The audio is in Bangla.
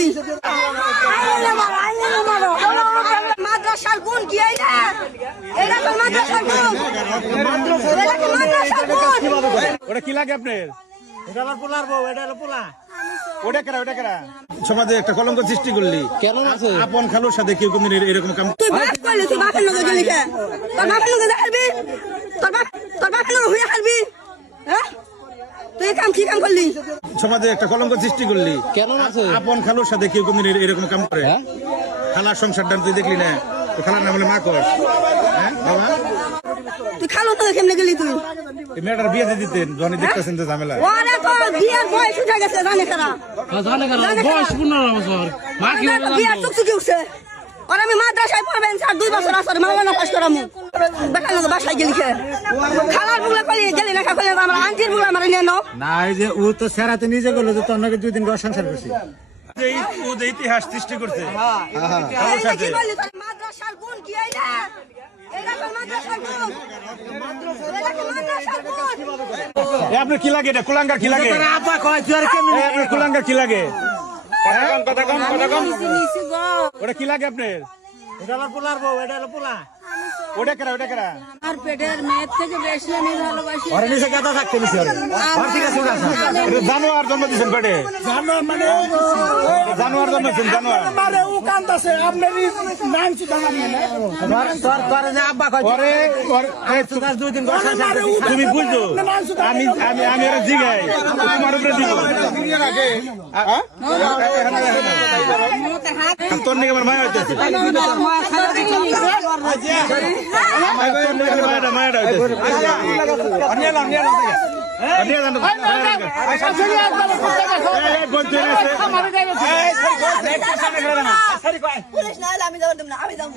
করলি মাদ্রাসার গুণ কি এটা তো মাদ্রাসার গুণ ওটা কি লাগে আপনার? এটা আমার পোলার বউ, এটা হলো পোলা। ওটা কেরা সমাজে একটা কলঙ্ক সৃষ্টি করলি কেন আছে? আপন খালুর সাথে কেউ কোনদিন এরকম কাম তুই বাস করলি, তুই বাপের নজর গেলি কে? তোর বাপের নজর হারবি, তোর বাপের নজর হয়ে হারবি। হ্যাঁ, তুই কি কাম করলি? সমাজে একটা কলঙ্ক সৃষ্টি করলি কেন আছে? আপন খালুর সাথে কেউ কোনদিন এরকম কাম করে? খালার সংসারটা তুই দেখলি না? তো খালার নাম হলে মা কর। হ্যাঁ বাবা, তুই খালো তো কেমনে গেলি তুই? এই মেয়েটার বিয়ে দিতেন যখন দেখতেছেন যে ঝামেলা। ওরে তো বিয়ের বয়স উঠে গেছে, জানে কারা? বয়স 15 বছর। মা কি বিয়ের চুকচুকি উঠছে। আর আমি মাদ্রাসায় পড়বেন স্যার 2 বছর আসর মাওলানা পাস করামু। বেকার লোক বাসায় গেলি কে? খালার বুলা কলি গেলি না কলি আমরা আন্টির বুলা মারি নেন। না, এই যে ও তো সেরাতে নিজে গেল যে তোর নাকি 2 দিন ঘর সংসার করছি। এই ও যে ইতিহাস সৃষ্টি করছে খালুর সাথে। মাদ্রাসার গুণ কি এটা? এটা তো মাদ্রাসার গুণ। এটা কি মাদ্রাসার গুণ? এ আপনার কি লাগে? এটা কুলাঙ্গার কি লাগে? আব্বা কয় তুই আর কেমন? এ আপনার কুলাঙ্গার কি লাগে? কথা কম ওটা কি লাগে আপনার? এটা আমার পোলার বউ, এটা হলো পোলা। ওটা কেরা আমার পেটের মেয়ের থেকে বেশি আমি ভালোবাসি। ওরে নিচে গাদা থাকতে দিছি ওরে। আর ঠিক আছে ওরা। এটা জানোয়ার জন্ম দিয়েছেন পেটে? জানোয়ার মানে জানোয়ার জন্ম দিয়েছেন জানোয়ার। মারে ও কান্দাছে আপনারই নাম সুদা নামে না। তোর যে আব্বা কয় পরে তুই 2 দিন ঘর সংসার করছিস। তুমি বুঝছো আমি এর জিগাই তোমার উপরে দিব তোর নিকে আমার মায়া হইতেছে মায়াটা পুলিশ না হলে আমি যাব না, আমি যাব।